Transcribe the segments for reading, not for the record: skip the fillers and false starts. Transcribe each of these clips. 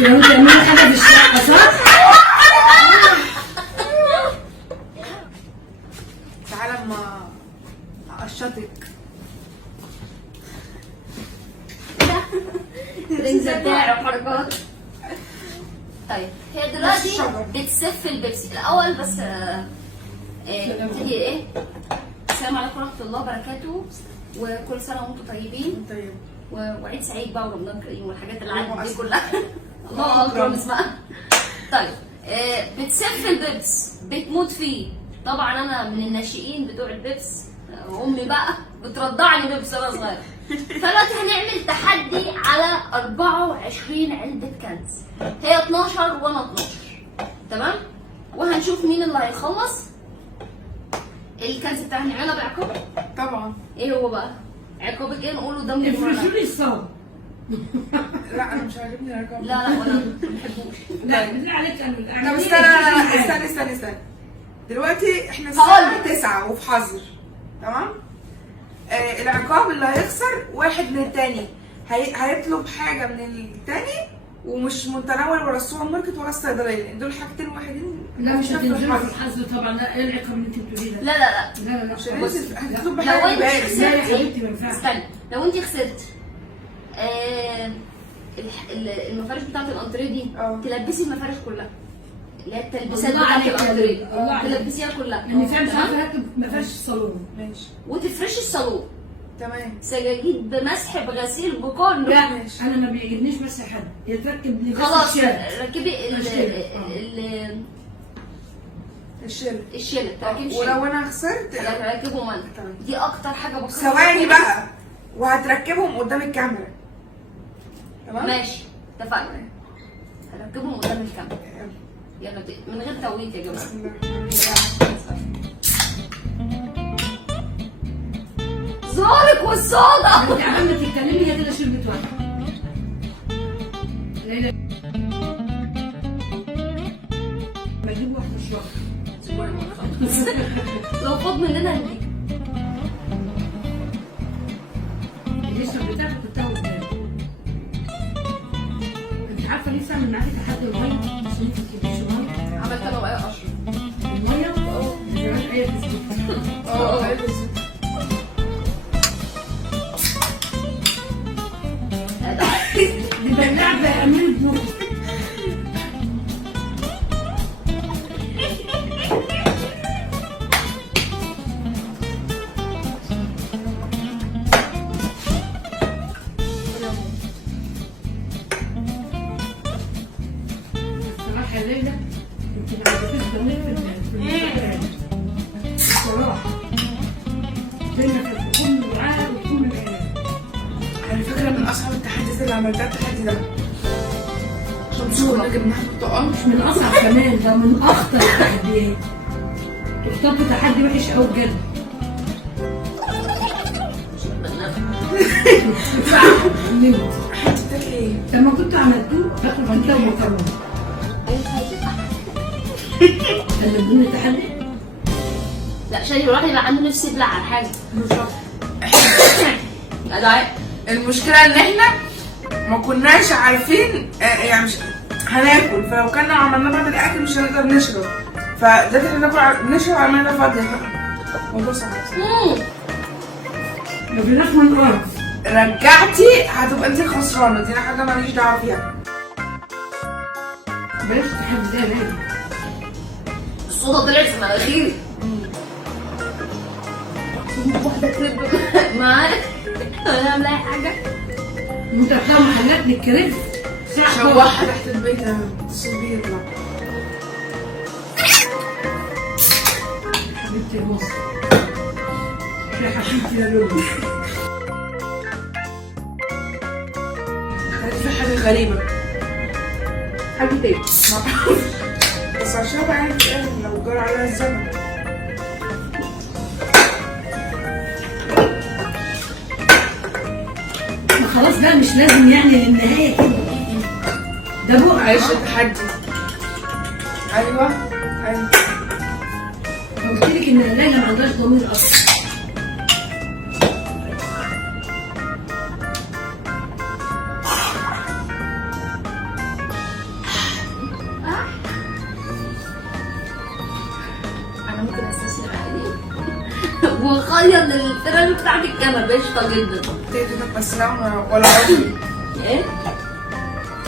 لو تعملي حاجه في الشقه صح؟ تعالى اما اقشطك. الرنج بتاعي وحركات. طيب هي دلوقتي بتسف البيبسي الاول بس. نبتدي ايه؟ السلام عليكم ورحمه الله وبركاته، وكل سنه وانتم طيبين. طيب وعيد سعيد بقى ورمضان كريم والحاجات اللي عندي دي كلها. الله اكبر اسمها. طيب بتسف البيبس، بتموت فيه. طبعا انا من الناشئين بتوع البيبس، امي بقى بترضعني بيبس وانا صغيره. فدلوقتي هنعمل تحدي على 24 علبه كنز. هي 12 وانا 12، تمام؟ وهنشوف مين اللي هيخلص. الكنز بتاعنا هنعملها بعقاب. طبعا. ايه هو بقى؟ عقابك ايه؟ نقوله قدام افرشوا لي الصوت. لا انا مش عاجبني الرقم. لا وانا ما بحبوش. لا بالله عليك انا طب استنى دلوقتي احنا الساعة 9 وفي حظر، تمام؟ العقاب اللي هيخسر واحد من التاني هيطلب حاجة من التاني، ومش متناول ولا السوبر ماركت ولا الصيدلية، لان دول حاجتين واحدين. لا مش هتنزلوا في الحظ طبعا. لا ايه العقاب اللي انت بتقوليه ده؟ لا لا لا لا لا عشان لا. انت هتطلب لو حاجة انت بارد. لا يا خسرتي، حبيبتي ما ينفعش. استني، لو انت خسرتي المفارش بتاعت الانتريه دي تلبسي المفارش كلها، اللي هي التلبيسات الله بتاعت عليك. الانتريه الله عليك. تلبسيها كلها. يعني فيها مش تمام؟ عارفه اركب مفرش الصالون. ماشي وتفرشي الصالون تمام. سجاجيد بمسح بغسيل بكله. لا ماشي. انا ما بيعجبنيش بس حد يتركب لي بس خلاص الشارع. ركبي الشيلة تركبي ولو انا خسرت ركبهم انا. تمام. دي اكتر حاجه بكرهها. ثواني بقى، وهتركبهم قدام الكاميرا، تمام؟ ماشي اتفقنا. هركبهم قدام الكاميرا. يلا من غير توقيت يا جماعه. بسم الله الرحمن الرحيم. زورك والصودا. انت عمال ما تتكلمي هي كده شربت واحده. ليلى ما تجيب واحده شويه. لو خد مننا هنديك. النشا بتاعك بتاعه قدام. انت عارفه ليه بعمل معاكي تحدي الميه؟ عشان انت ما تجيبيش ميه. عملت انا وآية اشرب الميه؟ زمان ايه تثبت. دي بلاعه زي امين ابنكم. الصراحه يا ليلى انت ما عندكيش ضمير في المذاكره. الصراحه دايما كانت كل العالم وكل العالم. على فكرة من أصعب التحديات اللي عملتها التحدي ده. شمسورة جبنا برتقال. مش من اصعب كمان، ده من اخطر التحديات. تختار تحدي وحش قوي بجد. نمت. حتتك ايه؟ لما كنت عملتوه باكل فانتا ومكرونه. قلبوني تحدي. لا شايف الواحد يبقى عنده نفس يبلع على حاجه. بالظبط. ادعي. المشكلة إن إحنا ما كناش عارفين يعني مش هناكل، فلو كنا عملنا بعد الأكل مش هنقدر نشرب، فده إحنا نشرب على معدة فاضية. الموضوع صعب. لو بناكل من الارض. رجعتي هتبقى أنت الخسرانة، دي حاجة ماليش دعوة فيها. بلاش التحدي ده ليه؟ الصودا طلعت في مناخيري. واحده كريب معاك ولا عامله اي حاجه. انت بتاع محلات للكريب. شوحها تحت البيت تصبير بقى. حبيبتي يا مصر. يا حبيبتي يا لولو. في حاجة غريبة. حاجه ايه؟ بس عشان بقى يعني في الآخر لو جرى عليها الزمن. خلاص بقى مش لازم يعني للنهايه كده. ده بقى عيش التحدي. أيوه أيوه. قلت لك ان ليلى ما عندهاش ضمير اصلا. تغير للبرنامج بتاعت الكاميرا قشطه جدا. تقدر بس لا ولا عمري. ايه؟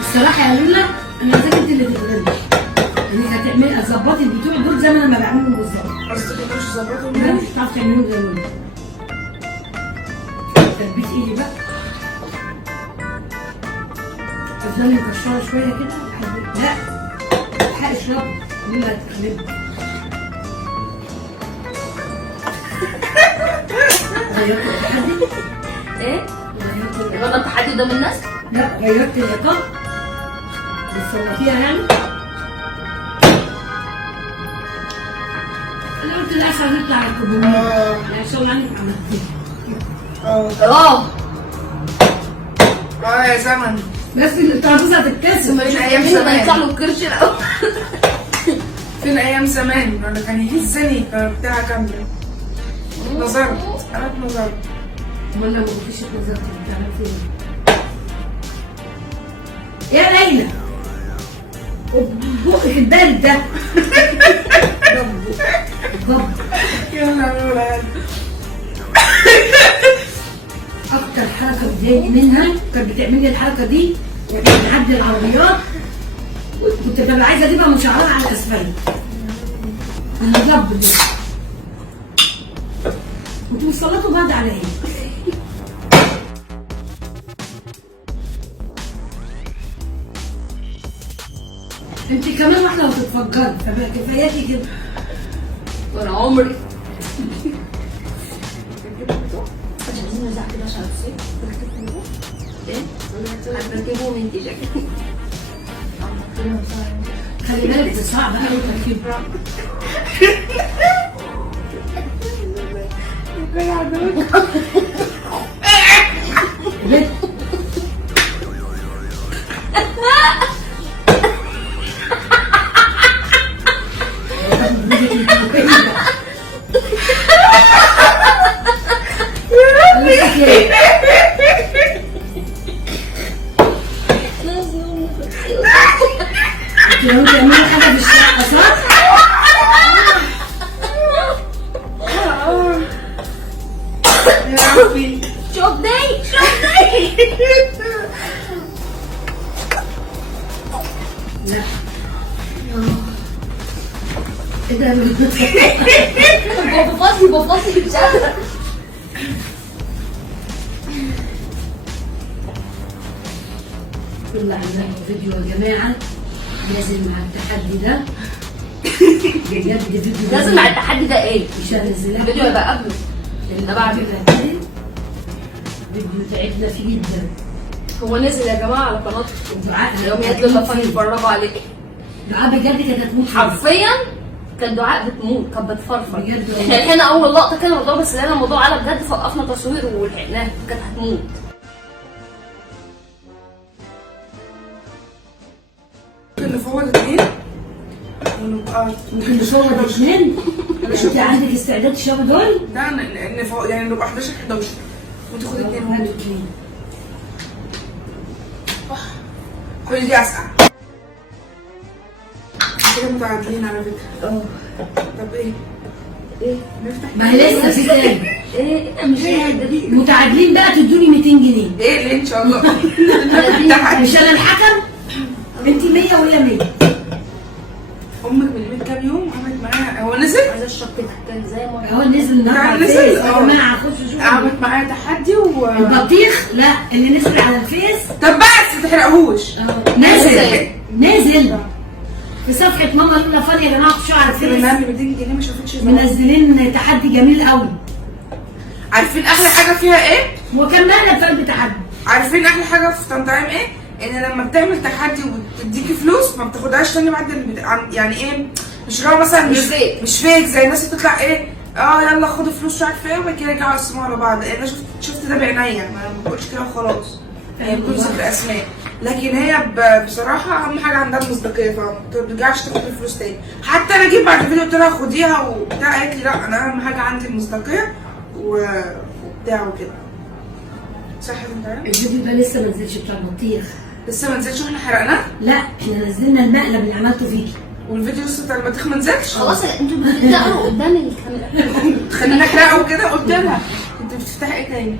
الصراحه يا لولا انا عايزاك انت اللي تتغلبي، يعني هتعملي هتظبطي البتوع دول زي ما انا بعملهم بالظبط. قصدك انت مش ظبطهم لا يعني؟ مش هتعرفي تعمليهم زي لولا. تثبيت ايدي بقى، تفضلي مكشره شويه كده لحد لا الحقي اشربي لولا هتتغلبي. غيرت التحدي؟ ايه؟ غيرت يبقى التحدي ده من الناس؟ لا غيرت العقاب بتصوتيها يعني. انا قلت الاسهل نطلع على الكوبونات يعني ان شاء الله عنك عملتيها. اه يا زمن. بس الترابيزه هتتكسر. فين ايام مين اللي زمان؟ يطلع له الكرش الاول؟ فين ايام زمان ولا كان يهزني بتاع كاميرا. نظرت انا نظرت. امال لو ما كنتيش اتنزلتي بتعملي ايه؟ يا ليلى بقك البارد ده ضب يلا ولا اكتر حركه بتضايق منها كانت بتعملي الحركه دي واحنا بنعدي العربيات، كنت ببقى عايزه اجيبها مشعره على الاسفلت. الضب ده انتوا بتسلطوا بعض على ايه؟ انت كمان واحده وتتفجري فبقى كفاياكي كده. وانا عمري مش عايزين نرجع كده عشان الصيف. ايه؟ هتركبوهم انت شكلك. خلي بالك ده صعب قوي تركيبها. بنت لو تعملي حاجه في الشقه صح؟ يا ربي. شوف دي شوف دي. لا ايه ده بفاصل مش قادره. كل عندنا فيديو يا جماعه نازل مع التحدي ده بجد فيديو لازم مع التحدي ده ايه؟ مش هنزلها الفيديو هيبقى قبله لان ده بعد فيديو تعبنا فيه جدا. هو نزل يا جماعه على قناه دعاء يوميات للأطفال يتفرجوا عليه. دعاء بجد كانت هتموت فيه. حرفيا كان دعاء بتموت كانت بتفرفر. بجد احنا لحقنا اول لقطه كان الموضوع بس لقينا الموضوع على بجد فوقفنا تصوير ولحقناه كانت هتموت. ممكن نفوض اتنين ونبقى ممكن نصور الاثنين. انت عندك استعداد تشربي دول؟ لا نفوض يعني نبقى 11 وتاخد اتنين هاتوا وهاتوا. اثنين. خدي دي اسقع. كده متعادلين على فكره. طب ايه؟ ايه؟ نفتح ما هي لسه في تاني. ايه مش قادر. متعادلين بقى تدوني 200 جنيه. ايه اللي ان شاء الله. مش انا الحكم؟ انت 100 وهي 100. امك من كام يوم عملت معايا هو نزل؟ عايزه اشرب كان زي ما اهو نزل النهارده نزل؟ على الفيس يا جماعه خشوا شوفوا. عملت معايا تحدي البطيخ لا اللي نزل على الفيس طب بس ما تحرقهوش. نازل في صفحه ماما لولا فاني يا جماعه خشوا على الفيس. منزل 200 جنيه ما شافتش زمان. منزلين تحدي جميل قوي. عارفين احلى حاجه فيها ايه؟ هو كان مقلب في قلب تحدي. عارفين احلى حاجه في تنطعم ايه؟ ان لما بتعمل تحدي وبتديكي فلوس ما بتاخدهاش تاني بعد يعني ايه مش هو مثلا مش فيك زي الناس اللي بتطلع ايه يلا خدوا فلوس مش عارف ايه وبعد كده يرجعوا يقسموا على بعض. انا شفت ده بعينيا ما بقولش كده وخلاص. هي بدون ذكر اسماء لكن هي بصراحه اهم حاجه عندها المصداقيه فما بترجعش تاخد الفلوس تاني. حتى انا جيت بعد الفيديو قلت لها خديها وبتاع قالت لي لا انا اهم حاجه عندي المصداقيه وبتاع وكده. صح يا بنت؟ الفيديو ده لسه ما نزلش بتاع البطيخ. لسه ما نزلش واحنا حرقناه؟ لا احنا نزلنا المقلب اللي عملته فيكي. والفيديو لسه ما نزلش. خلاص انتوا بتقروا قدام الكاميرا. خلينا نحرقه وكده. قلت لها انت بتفتحي ايه تاني؟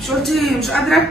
مش قلتي مش قادره؟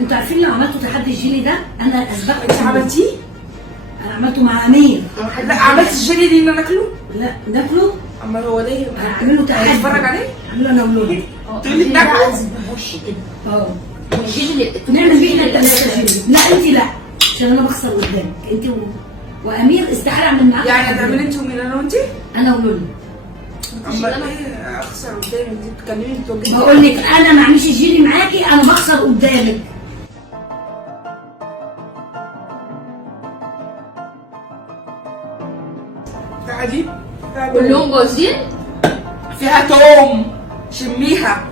انتوا عارفين لو عملتوا تحدي الجيلي ده انا اسبقكم. انت عملتيه؟ انا عملته مع امير. لا عملت الجيلي دي ان ناكله؟ لا ناكله. امال هو ليه؟ هعمله تحدي. هتتفرج عليه؟ هعمله انا وولادي. تقولي بتاكله؟ بوش كده. اه والجيل نعمل بيه احنا الثلاثه جيلي. لا انت لا، عشان انا بخسر قدامك انت وامير. استحاله اعمل معاك يعني تحدي. هتعملي انت ومين؟ انا وانت؟ انا ولولي. امال ايه اخسر قدامك دي؟ بتتكلمي بتوجهي. بقول لك انا ما اعملش الجيلي معاكي، انا بخسر قدامك. دي كلهم جوزين. فيها توم، شميها.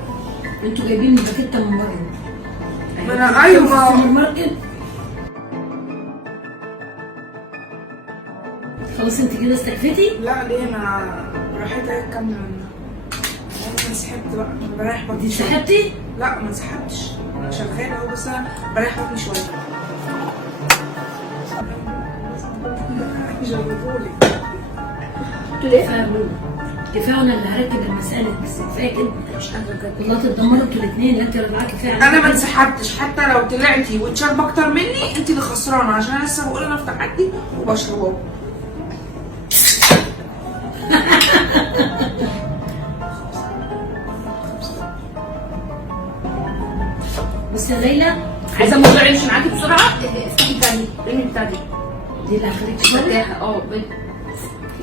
انتوا جايبين الباكيته من بره. ما انا ايوه في ما الماركت. خلاص انت كده استكفيتي؟ لا ليه؟ انا براحتي كامله. انا سحبت بقى، انا بريح بطني دي شويه. سحبتي؟ لا ما سحبتش، انا شغاله اهو بس انا بريح بطني شويه. جربولي. كفايه انا اللي هركب المساله بس كفايه كده. انت مش قادره بجد والله تتدمروا انتوا الاثنين. انت اللي معاكي كفايه. انا ما انسحبتش، حتى لو طلعتي واتشرب اكتر مني انت اللي خسرانه، عشان انا لسه بقول انا في تحدي وبشرب اهو. بصي يا ليلى، عايزه الموضوع يمشي معاكي بسرعه. افتحي تاني رمي بتاع دي. دي اللي هخليك تشربي. مرتاحه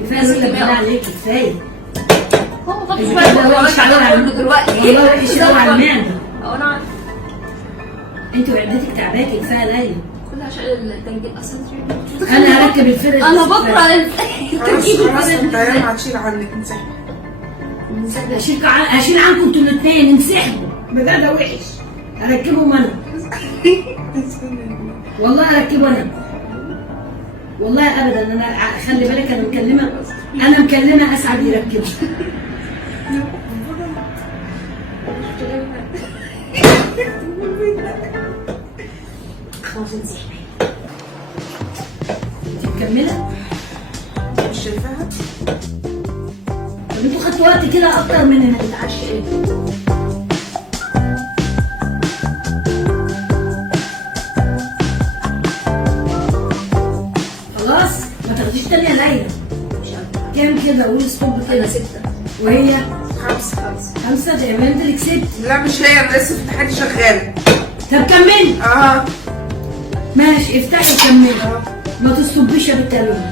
كفايه ليلى بالله عليك كفايه. هو طب إذا شويه كده ما وحش على على كله دلوقتي. والله وحش قوي على المعده. انا عارفه انت وعدتك تعباكي. كفايه ليلى. كلها عشان التنجيل اصلا. انا هركب الفرق. انا بكره خلاص التنجيل. خلاص الطيارة هتشيل عنك، انسحبي. هشيل عنكم انتوا الاثنين. انسحبوا. ده وحش. هركبهم انا. والله هركبه انا. والله ابدا. انا خلي بالك انا مكلمه اسعد يركبها. خلاص انسحبي. انت مكمله؟ مش شايفاها؟ طب انتوا خدتوا وقت كده اكتر من ان نتعشى ايه؟ خلاص ما تاخديش تاني يا ليلى. كام كده؟ قولي ستوب كده. 6 وهي 5. 5. ده يبقى انت اللي كسبت. لا مش هي، انا لسه في التحدي شغاله. طب كملي. ماشي افتحي وكملي. ما تستوبيش يا بنت لولي.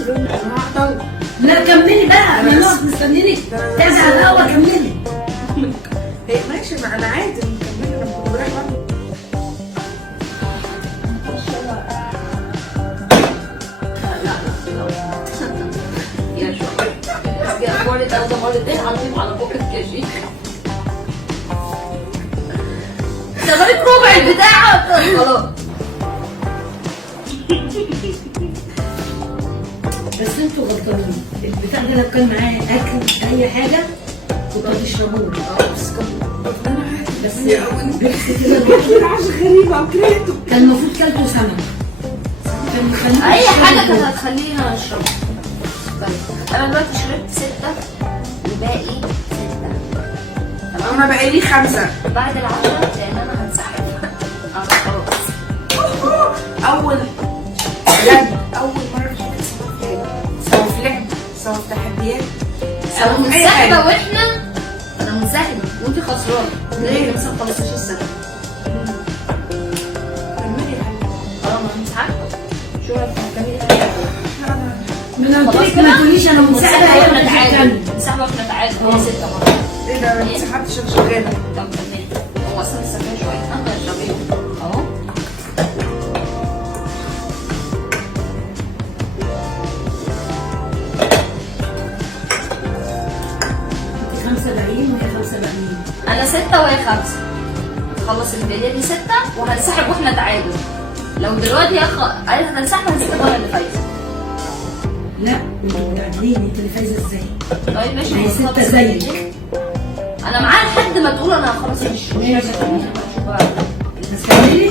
انا هحضر. لا كملي بقى. انا نقعد مستنيينك تعزي على القهوه. كملي. هي ماشي، ما انا عادي مكمله. انا كنت رايحه يا شوية يا مرة أو ده مرتين على بوكت كاشي. ده غير ربع البتاع. خلاص بس انتوا غلطانين. البتاع ده لو كان معاه اكل اي حاجه كنتوا هتشربوه. بس بس كده غريبه وكرهته. كان المفروض كلتوا سمك. كان مخليكوا أي حاجة تشربوا. كانت هتخليها أشرب. طيب أنا دلوقتي شربت 6 وباقي 6. تمام. انا بقالي 5. بعد العشاء لأن أنا هنسحب. أنا خلاص. اول بجد اول مره في حياتي سوا في لعب، سوا في تحديات، سوا أنا في اي حاجه. منسحبة وإحنا. أنا منسحبة وأنت خسرانة. ليه؟ مثلا 15 سنة. كملي يا حبيبي. أنا منسحبة. شو هتكملي؟ ما انا قلت لك ما تقوليش انا منسحبه. هي واحنا ما تعادل. تتكلم. منسحبة واحنا تعادل. هي 6 مرات. ايه ده؟ انا ما سحبتش، انا شغاله. طب كملي. هو أصلا لسه فيها شوية. اشربي. أهو. 75 وهي 75. أنا 6 وهي 5. خلص البداية دي 6 وهنسحب واحنا تعادل. لو دلوقتي قالت هنسحب هنسحب وانا اللي فايزة. لا انتوا متعادلين. انت اللي فايزه ازاي؟ طيب ماشي. هي 6 زيك. أنا معاها لحد ما تقول أنا خلاص مش ماشي. هشوف بقى. بس كملي.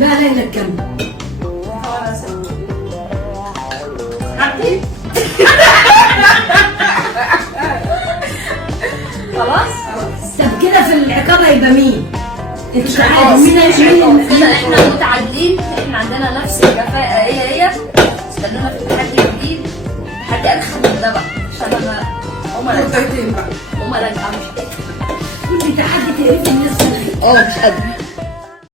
سيبها ليلى تكمل. خلاص حبيبي. خلاص. طب كده في العقاب هيبقى مين؟ انت عارف خلاص مين كده احنا متعادلين، احنا عندنا نفس الكفاءة هي. استنونا في التحدي الجديد، تحدي ارخم من ده بقى عشان انا هما نقطتين بقى. هما راجعة مش قادرة. كل تحدي تقريبا الناس اه مش قادرة.